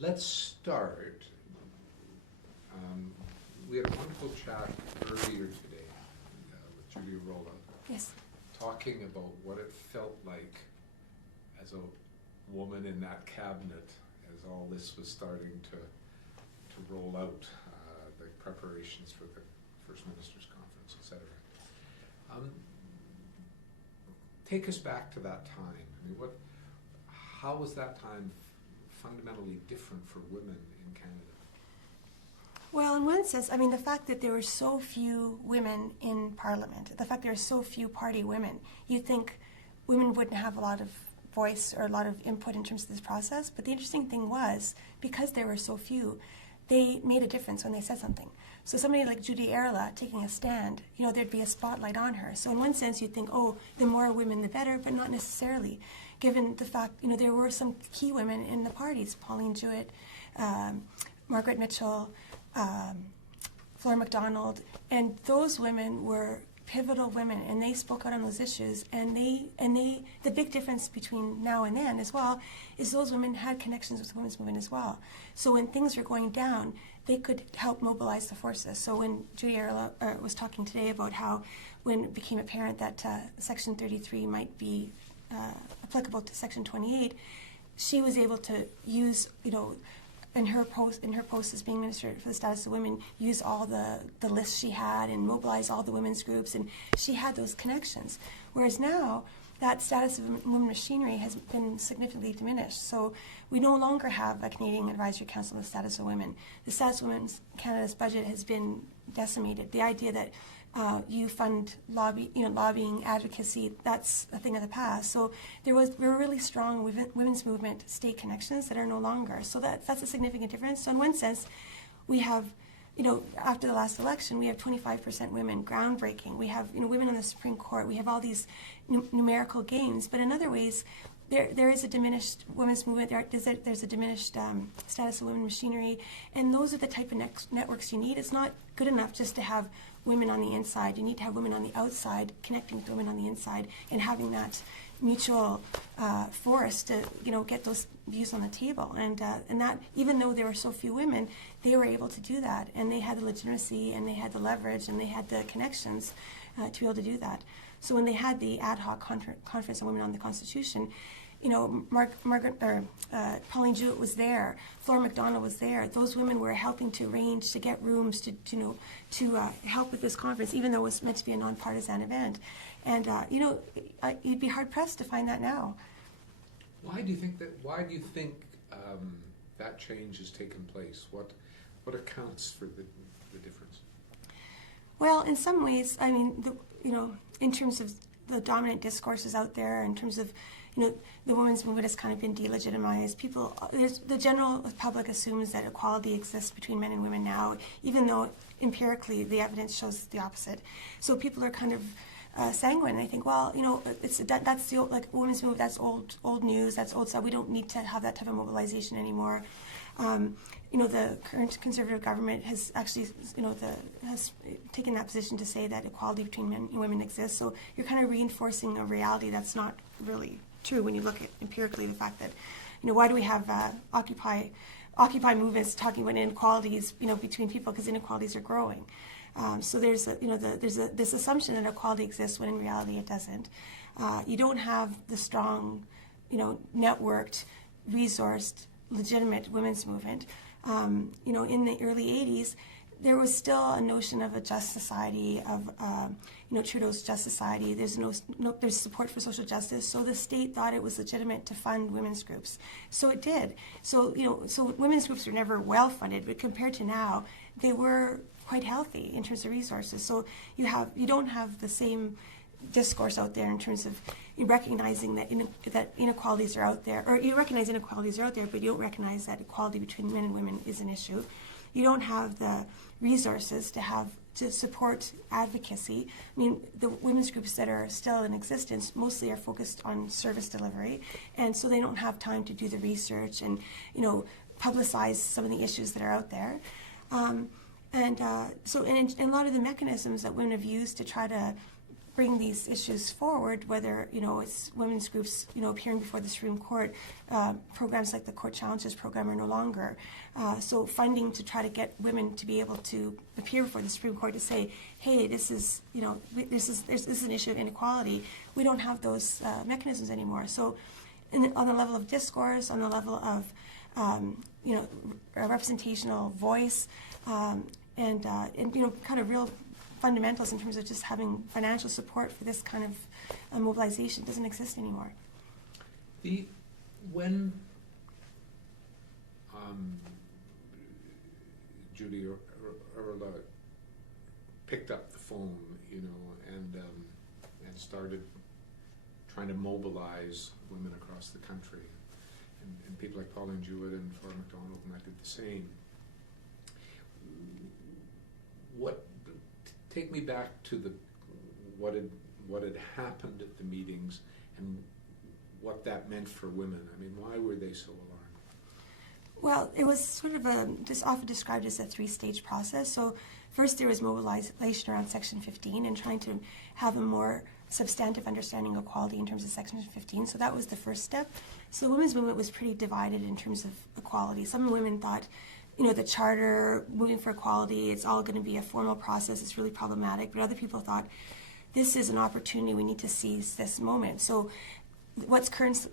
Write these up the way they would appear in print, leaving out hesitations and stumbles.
Let's start. We had a wonderful chat earlier today with Judy Rolla. Yes. Talking about what it felt like as a woman in that cabinet as all this was starting to roll out, the preparations for the First Ministers' Conference, etc. Take us back to that time. I mean, how was that time fundamentally different for women in Canada? Well, in one sense, I mean, the fact that there were so few women in Parliament, the fact there were so few party women, you'd think women wouldn't have a lot of voice or a lot of input in terms of this process. But the interesting thing was, because there were so few, they made a difference when they said something. So somebody like Judy Erla taking a stand, there'd be a spotlight on her. So in one sense, you'd think, oh, the more women, the better, but not necessarily, given the fact, there were some key women in the parties, Pauline Jewett, Margaret Mitchell, Flora MacDonald, and those women were pivotal women, and they spoke out on those issues. And the big difference between now and then as well is those women had connections with the women's movement as well. So when things were going down, they could help mobilize the forces. So when Judy Erla was talking today about how when it became apparent that Section 33 might be applicable to Section 28, she was able to use, in her post as being Minister for the Status of Women, use all the lists she had and mobilize all the women's groups, and she had those connections. Whereas now, that Status of Women machinery has been significantly diminished. So we no longer have a Canadian Advisory Council on the Status of Women. The Status of Women Canada's budget has been decimated. The idea that you fund lobbying, advocacy, that's a thing of the past. So we were really strong women's movement state connections that are no longer. So that's a significant difference. So in one sense, we have, after the last election, we have 25% women, groundbreaking. We have, women on the Supreme Court. We have all these numerical gains. But in other ways, there is a diminished women's movement. There's a diminished Status of Women machinery. And those are the type of networks you need. It's not good enough just to have women on the inside. You need to have women on the outside connecting with women on the inside and having that mutual force to get those views on the table. And that, even though there were so few women, they were able to do that, and they had the legitimacy and they had the leverage and they had the connections to be able to do that. So when they had the ad hoc conference on women on the Constitution, Pauline Jewett was there, Flora MacDonald was there. Those women were helping to arrange to get rooms to help with this conference, even though it was meant to be a nonpartisan event. And you'd be hard pressed to find that now. Why do you think that change has taken place? What accounts for the difference? Well, in some ways, I mean, in terms of the dominant discourses out there, in terms of the women's movement has kind of been delegitimized. The general public assumes that equality exists between men and women now, even though empirically the evidence shows the opposite. So people are kind of sanguine. They think, well, that's the old, women's movement. That's old news. That's old stuff. We don't need to have that type of mobilization anymore. The current Conservative government has actually, has taken that position to say that equality between men and women exists. So you're kind of reinforcing a reality that's not really true when you look at empirically the fact that, why do we have Occupy movements talking about inequalities, between people, because inequalities are growing. So there's this assumption that equality exists when in reality it doesn't. You don't have the strong, networked, resourced, legitimate women's movement. In the early 80s, there was still a notion of a just society, of Trudeau's just society. There's support for social justice. So the state thought it was legitimate to fund women's groups. So it did. So women's groups were never well funded, but compared to now, they were quite healthy in terms of resources. So you don't have the same discourse out there in terms of you recognizing that inequalities are out there, or you recognize inequalities are out there, but you don't recognize that equality between men and women is an issue. You don't have the resources to support advocacy. I mean, the women's groups that are still in existence mostly are focused on service delivery, and so they don't have time to do the research and publicize some of the issues that are out there. So a lot of the mechanisms that women have used to try to bring these issues forward, whether, it's women's groups, appearing before the Supreme Court, programs like the Court Challenges program are no longer. So funding to try to get women to be able to appear before the Supreme Court to say, hey, this is an issue of inequality. We don't have those mechanisms anymore. So on the level of discourse, on the level of, a representational voice, and kind of real fundamentals in terms of just having financial support for this kind of mobilization doesn't exist anymore. When Judy Erla picked up the phone, and started trying to mobilize women across the country, and people like Pauline Jewett and Flora MacDonald and I did the same. Take me back to what had happened at the meetings and what that meant for women. I mean, why were they so alarmed? Well, it was sort of often described as a three-stage process. So first there was mobilization around Section 15 and trying to have a more substantive understanding of equality in terms of Section 15. So that was the first step. So the women's movement was pretty divided in terms of equality. Some women thought, the charter, moving for equality, it's all going to be a formal process, it's really problematic. But other people thought, this is an opportunity, we need to seize this moment. So the notions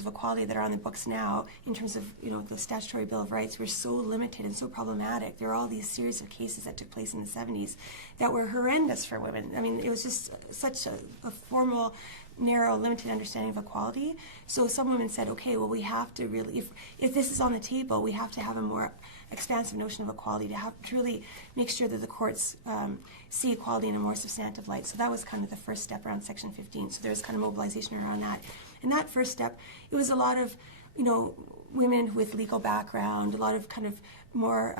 of equality that are on the books now in terms of, the statutory Bill of Rights were so limited and so problematic. There are all these series of cases that took place in the 70s that were horrendous for women. I mean, it was just such a formal, narrow, limited understanding of equality. So some women said, okay, well, we have to really, if this is on the table, we have to have a more expansive notion of equality to really make sure that the courts see equality in a more substantive light. So that was kind of the first step around Section 15. So there's kind of mobilization around that. And that first step, it was a lot of, women with legal background, a lot of kind of more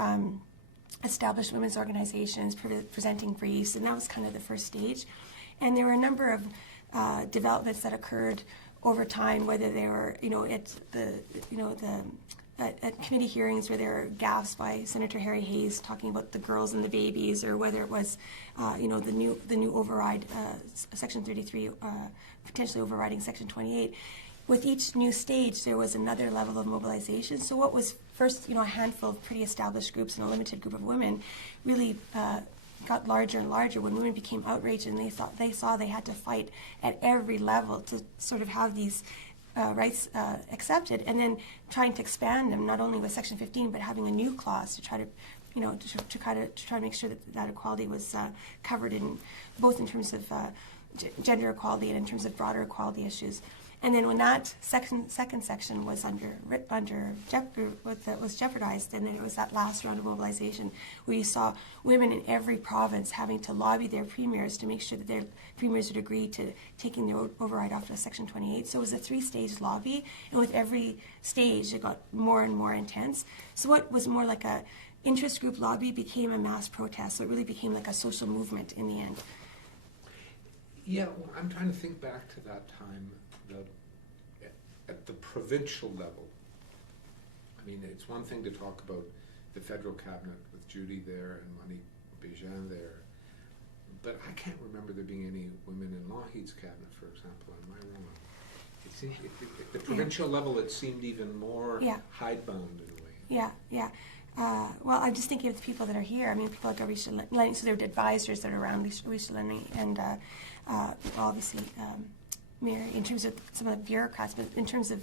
established women's organizations presenting briefs, and that was kind of the first stage. And there were a number of developments that occurred over time, whether they were, at committee hearings where there were gaffes by Senator Harry Hayes talking about the girls and the babies, or whether it was, the new override, Section 33, potentially overriding Section 28. With each new stage, there was another level of mobilization. So what was first, a handful of pretty established groups and a limited group of women really got larger and larger when women became outraged and they saw they had to fight at every level to sort of have these rights accepted, and then trying to expand them not only with Section 15 but having a new clause to try to try to make sure that equality was covered in both in terms of gender equality and in terms of broader equality issues. And then when that second section was was jeopardized, and then it was that last round of mobilization where you saw women in every province having to lobby their premiers to make sure that their premiers would agree to taking the override off of Section 28. So it was a three-stage lobby, and with every stage it got more and more intense. So what was more like a interest group lobby became a mass protest. So it really became like a social movement in the end. Yeah, well, I'm trying to think back to that time. At the provincial level, I mean, it's one thing to talk about the federal cabinet with Judy there and Monique Béjean there, but I can't remember there being any women in Lougheed's cabinet, for example. Am I wrong? It seemed, at the provincial level, it seemed even more hidebound in a way. Yeah. Well, I'm just thinking of the people that are here. I mean, people like Alicia Lenny, so there were advisors that are around Alicia Lenny, and obviously Mary, in terms of some of the bureaucrats, but in terms of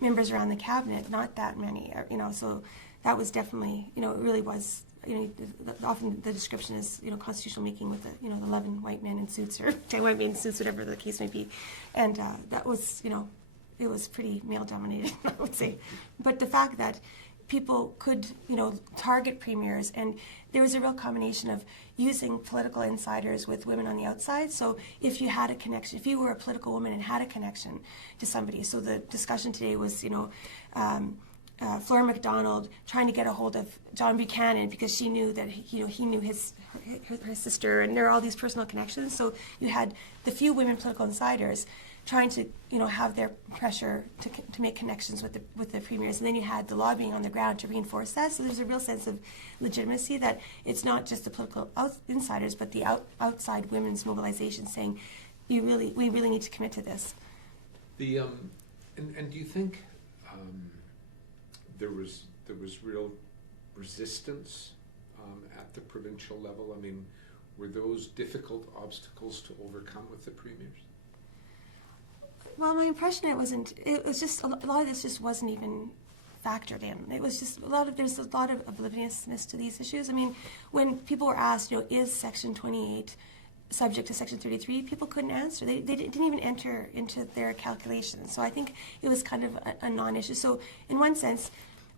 members around the cabinet, not that many. So that was definitely, it really was. Often the description is, constitutional making with the 11 white men in suits or 10 white men in suits, whatever the case may be, and that was, it was pretty male-dominated, I would say. But the fact that people could, target premiers, and there was a real combination of using political insiders with women on the outside. So if you had a connection, if you were a political woman and had a connection to somebody, so the discussion today was, Flora MacDonald trying to get a hold of John Buchanan because she knew that he knew her sister, and there are all these personal connections. So you had the few women political insiders trying to, have their pressure to make connections with the premiers, and then you had the lobbying on the ground to reinforce that. So there's a real sense of legitimacy that it's not just the political insiders, but the outside women's mobilization saying, we really need to commit to this. The and do you think there was real resistance at the provincial level? I mean, were those difficult obstacles to overcome with the premiers? Well, my impression it was just a lot of this just wasn't even factored in. It was just there's a lot of obliviousness to these issues. I mean, when people were asked, is Section 28 subject to Section 33, people couldn't answer. They didn't even enter into their calculations. So I think it was kind of a non-issue. So in one sense,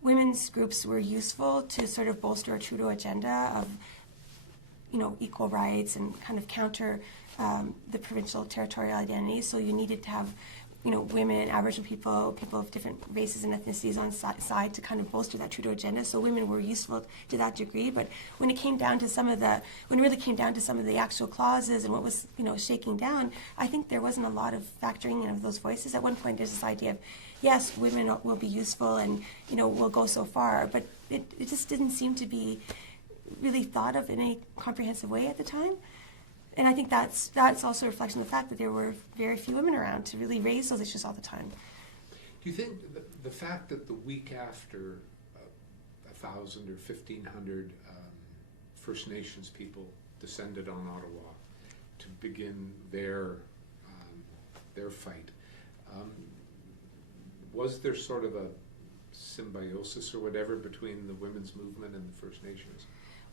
women's groups were useful to sort of bolster a Trudeau agenda of, equal rights and kind of counter the provincial territorial identity. So you needed to have, women, Aboriginal people of different races and ethnicities on side to kind of bolster that Trudeau agenda. So women were useful to that degree. But when it came down to some of the actual clauses and what was, shaking down, I think there wasn't a lot of factoring in of those voices. At one point, there's this idea of, yes, women will be useful and, will go so far, but it just didn't seem to be really thought of in a comprehensive way at the time. And I think that's also a reflection of the fact that there were very few women around to really raise those issues all the time. Do you think the fact that the week after 1,000 or 1,500 First Nations people descended on Ottawa to begin their fight, was there sort of a symbiosis or whatever between the women's movement and the First Nations?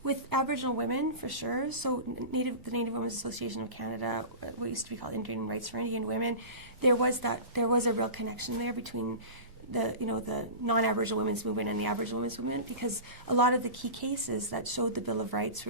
With Aboriginal women, for sure. So the Native Women's Association of Canada, what used to be called Indian Rights for Indian Women, there was a real connection there between the non-Aboriginal women's movement and the Aboriginal women's movement, because a lot of the key cases that showed the Bill of Rights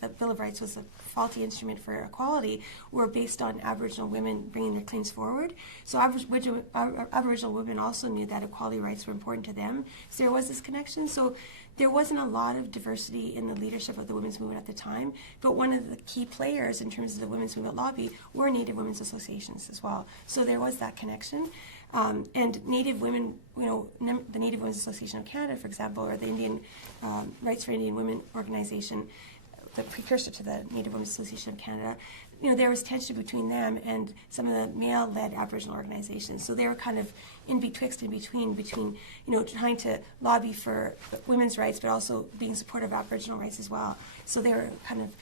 that Bill of Rights was a faulty instrument for equality were based on Aboriginal women bringing their claims forward. So Aboriginal women also knew that equality rights were important to them. So there was this connection. So there wasn't a lot of diversity in the leadership of the women's movement at the time, but one of the key players in terms of the women's movement lobby were Native women's associations as well. So there was that connection. And Native women, the Native Women's Association of Canada, for example, or the Indian Rights for Indian Women organization, the precursor to the Native Women's Association of Canada, there was tension between them and some of the male-led Aboriginal organizations. So they were kind of in between, trying to lobby for women's rights, but also being supportive of Aboriginal rights as well. So they were kind of,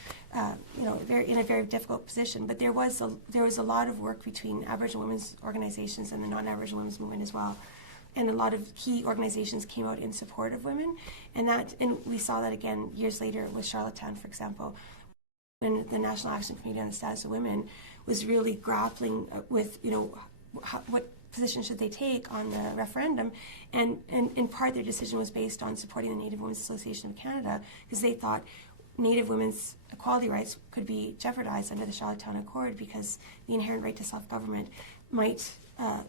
in a very difficult position. But there was a lot of work between Aboriginal women's organizations and the non-Aboriginal women's movement as well. And a lot of key organizations came out in support of women, and we saw that again years later with Charlottetown, for example, when the National Action Committee on the Status of Women was really grappling with, what position should they take on the referendum, and in part their decision was based on supporting the Native Women's Association of Canada, because they thought Native women's equality rights could be jeopardized under the Charlottetown Accord because the inherent right to self-government might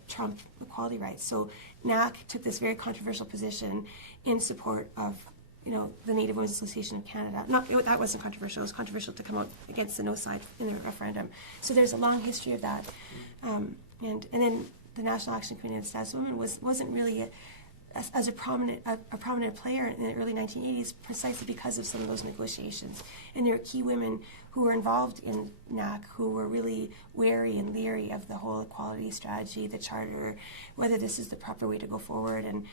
trump equality rights. So NAC took this very controversial position in support of the Native Women's Association of Canada. That wasn't controversial. It was controversial to come out against the no side in the referendum. So there's a long history of that. And then the National Action Committee on the Status of Women wasn't really a prominent player in the early 1980s precisely because of some of those negotiations. And there were key women who were involved in NAC who were really wary and leery of the whole equality strategy, the charter, whether this is the proper way to go forward. And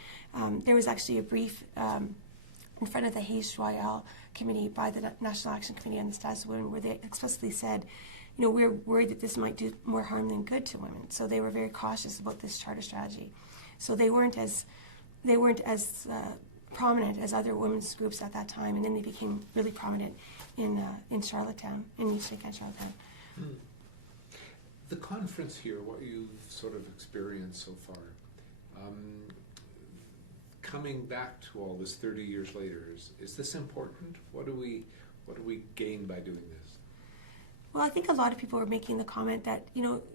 there was actually a brief in front of the Hayes-Royal Committee by the National Action Committee on the Status of Women, where they explicitly said, we're worried that this might do more harm than good to women. So they were very cautious about this charter strategy. So they weren't as prominent as other women's groups at that time, and then they became really prominent in Charlottetown, in East Lake and Charlottetown. The conference here, what you've sort of experienced so far, coming back to all this 30 years later, is this important? What do we gain by doing this? Well, I think a lot of people are making the comment that,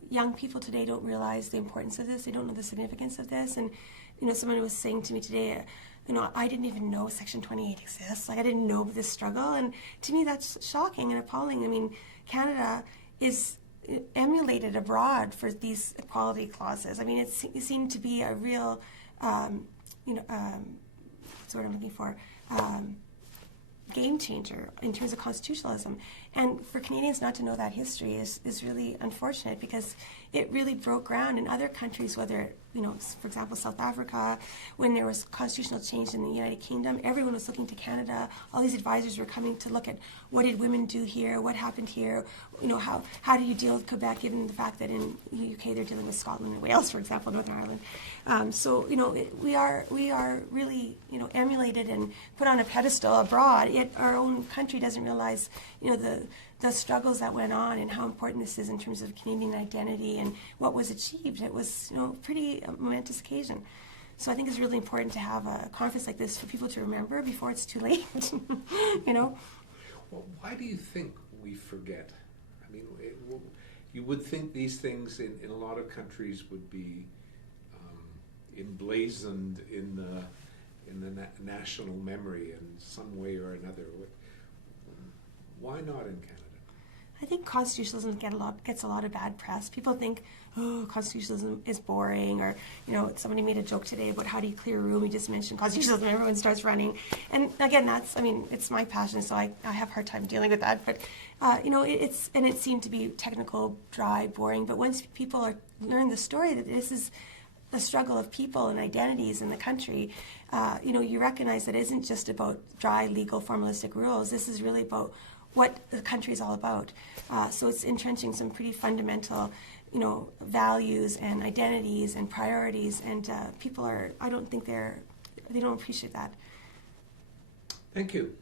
young people today don't realize the importance of this. They don't know the significance of this. And, someone was saying to me today, I didn't even know Section 28 exists. Like, I didn't know this struggle. And to me, that's shocking and appalling. I mean, Canada is emulated abroad for these equality clauses. I mean, it seemed to be a real, that's what I'm looking for, game changer in terms of constitutionalism. And for Canadians not to know that history is really unfortunate, because it really broke ground in other countries, whether, for example, South Africa, when there was constitutional change in the United Kingdom, everyone was looking to Canada. All these advisors were coming to look at what did women do here, what happened here, how do you deal with Quebec, given the fact that in the UK they're dealing with Scotland and Wales, for example, Northern Ireland. So we are really emulated and put on a pedestal abroad. Yet our own country doesn't realize the struggles that went on and how important this is in terms of Canadian identity and what was achieved. It was pretty momentous occasion. So I think it's really important to have a conference like this for people to remember before it's too late. Well, why do you think we forget? I mean, you would think these things in a lot of countries would be emblazoned in the national memory in some way or another. Why not in Canada? I think constitutionalism gets a lot of bad press. People think, oh, constitutionalism is boring, or somebody made a joke today about how do you clear a room. You just mentioned constitutionalism, and everyone starts running. And again, it's my passion, so I have a hard time dealing with that. But it seemed to be technical, dry, boring. But once people learn the story that this is the struggle of people and identities in the country, you recognize that it isn't just about dry, legal, formalistic rules. This is really about what the country is all about. So it's entrenching some pretty fundamental, values and identities and priorities, and people I don't think they don't appreciate that. Thank you.